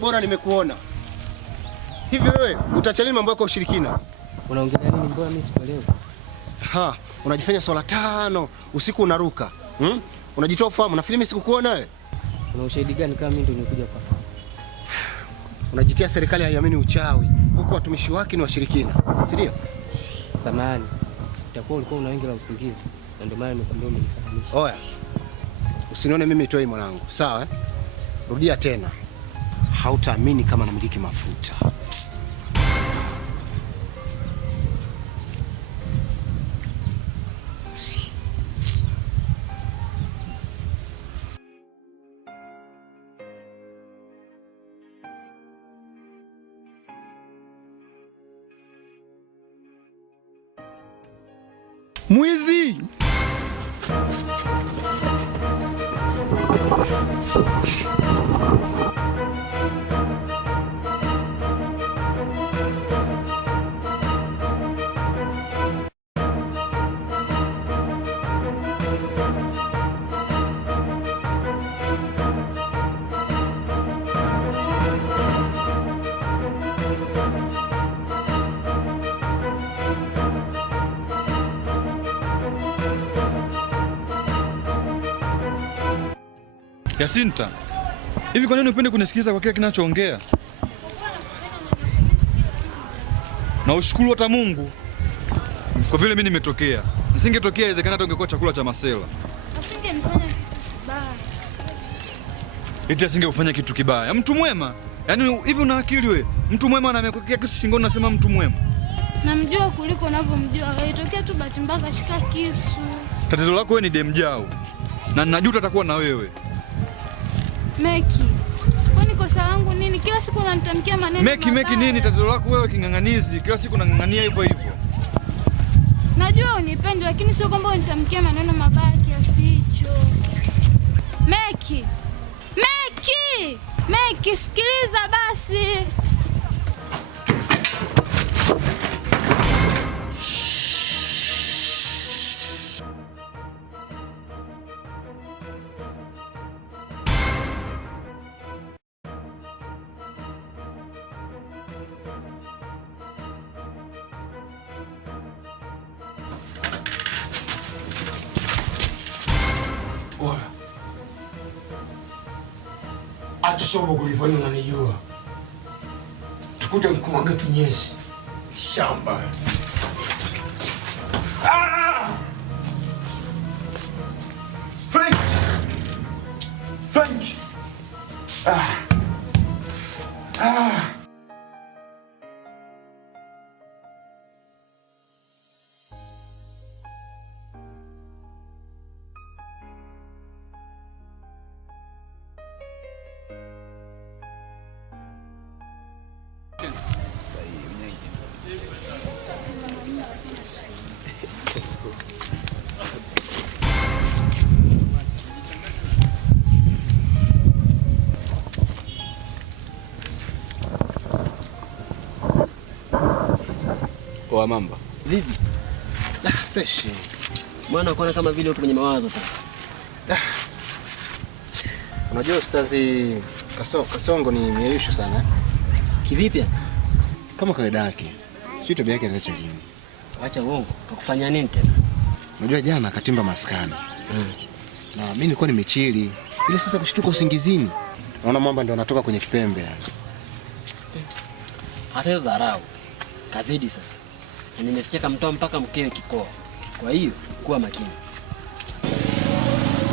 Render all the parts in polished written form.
Bora nimekuona. Hivi wewe utachali mambo yako ushirikina? Unaongelea nini mbona mimi sikuelewi? Unajifanya swala 5 usiku unaruka. Unajitoa fahamu na filimi sikukuona wewe. Una ushahidi gani kama mimi ndio nikuja kwa? Unajitia serikali haiamini uchawi. Huko watumishi wake ni washirikina. Si ndio? Samahani. Itakuwa ulikuwa una wengi la usingizi. Na ndio maana nimekwambia umenifahamisha. Oya. Usinione mimi toi mwanangu. Sawa eh? Rudia tena. Hautaamini kama namiliki mafuta. Mwizi! Yasinta, hivi kwa nini upende kunisikiliza kwa kila kinachoongea? Na ushukuru hata Mungu kwa vile mimi nimetokea. Nisingetokea inawezekana hata ungekuwa chakula cha masela. Asingemfanya kibaya. Eti asingefanya kitu kibaya. Mtu mwema. Yaani hivi una akili wewe? Mtu mwema anamekokea kisu shingoni unasema mtu mwema. Namjua kuliko unavyomjua. Aitokea tu bahati mbaya kashika kisu. Tatizo lako wewe ni demjao. Na ninajuta atakuwa na wewe. Meki, kwani kosa langu nini? Kila siku unanitamkia maneno mabaya. Meki nini? Tatizo lako wewe king'ang'anizi. Kila siku unang'ang'ania hivyo hivyo. Najua unipendi lakini sio kwamba unitamkia maneno mabaya kiasi hicho. Meki! Meki! Meki, sikiliza basi. Acha shobo kulifanya unanijua. Tukuta mkumwaga kinyesi. Shamba. Frank! Frank! Poa mamba. Vipi? Fresh. Mwana unaona kama vile upo kwenye mawazo sasa. Unajua ustazi Kasongo ni mieyusho sana. Kivipi? Kama kawaida yake. Sio tabia yake anaacha lini. Acha uongo. Kakufanya nini tena? Unajua jana akatimba maskani. Na mimi nilikuwa nimechili. Ile sasa kushtuka usingizini. Naona mwamba ndo anatoka kwenye kipembe. Hata hiyo dharau kazidi sasa. Na nimesikia kamtoa mpaka mkewe kikoa. Kwa hiyo kuwa makini.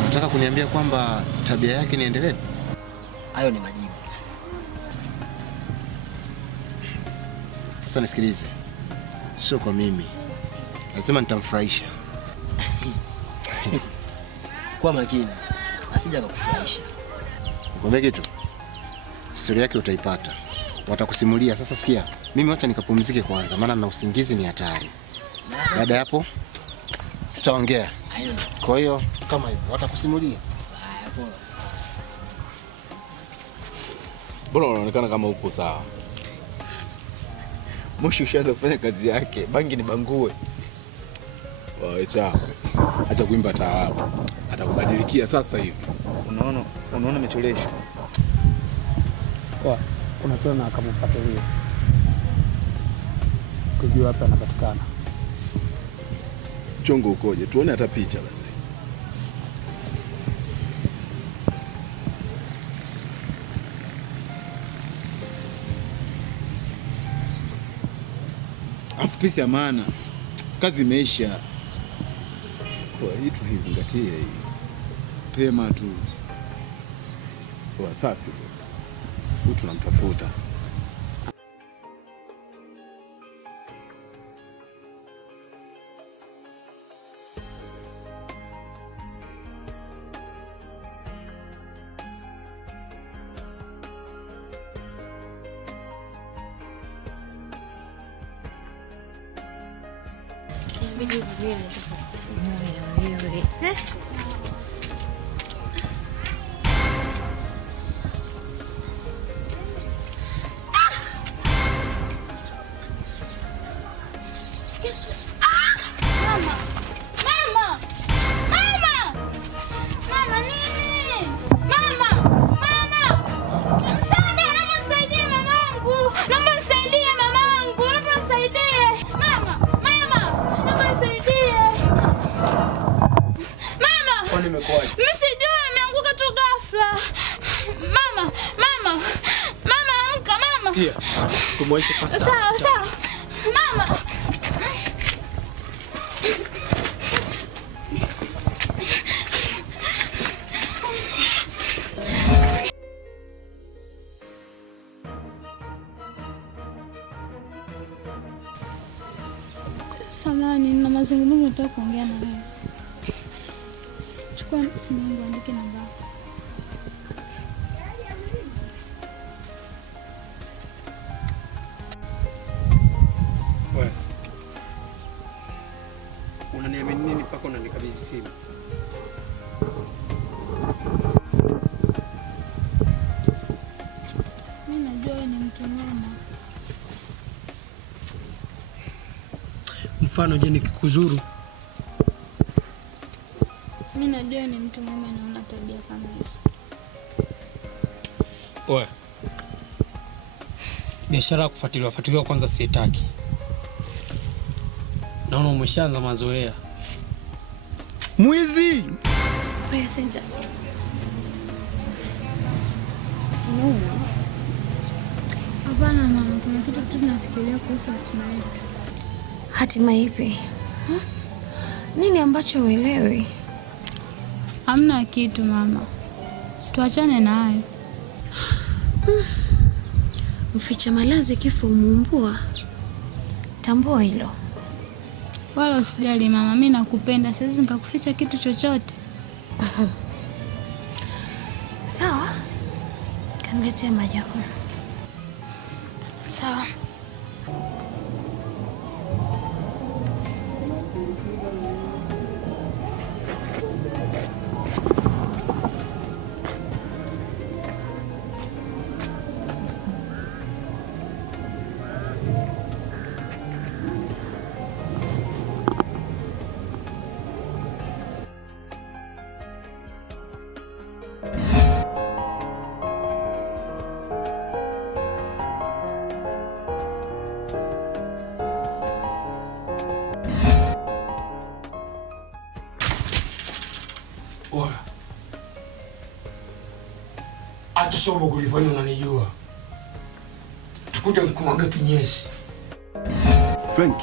Unataka kuniambia kwamba tabia yake ni endelevu? Hayo ni majibu. Sasa nisikilize. Sio kwa mimi. Lazima nitamfurahisha. Kuwa makini. Asija kukufurahisha. Nikwambie kitu. Historia yake utaipata. Watakusimulia. Sasa sikia. Mimi wacha nikapumzike kwanza, maana na usingizi ni hatari. Baada hapo tutaongea. Kwa hiyo kama hivyo watakusimulia. Bora unaonekana kama upo sawa. Moshi ushaanza kufanya kazi yake. Bangi ni bangue. Wacha. Acha kuimba taarabu. Atakubadilikia sasa hivi. Unaona amecholesha. Unatona akamfuatilia. Tujue hapa anapatikana. Chongo ukoje? Tuone hata picha basi. Afu pisi ya maana. Kazi imeisha. Kwa hii tuizingatie hii. Pema tu. Kwa safi. Huyu tunamtafuta. Tumwaishi pasta. Sawa. Mama. Samahani, nina mazungumzo nataka kuongea na wewe. Chukua simu yangu andike namba yako. Unaniamini nini mpaka unanikabidhi simu? Mimi najua wewe ni mtu mwema. Mfano je nikikuzuru? Mimi najua wewe ni mtu mwema na una tabia kama hizo. Oe. Biashara kufuatiliwa kwanza sitaki. Naona umeshaanza mazoea. Mwizi! Wewe senta. Hapana mama, kuna kitu tunafikiria kuhusu hatima yetu. Hatima ipi? Nini ambacho uelewi? Hamna kitu mama. Tuachane na hayo. Mficha malazi kifo umumbua. Tambua hilo. Wala usijali mama, mimi nakupenda, siwezi nikakuficha kitu chochote. Sawa. Kaniletea maji yako. Sawa. Acha somo kulifanya unanijua. Tukuta mkumwaga kinyesi. Frank.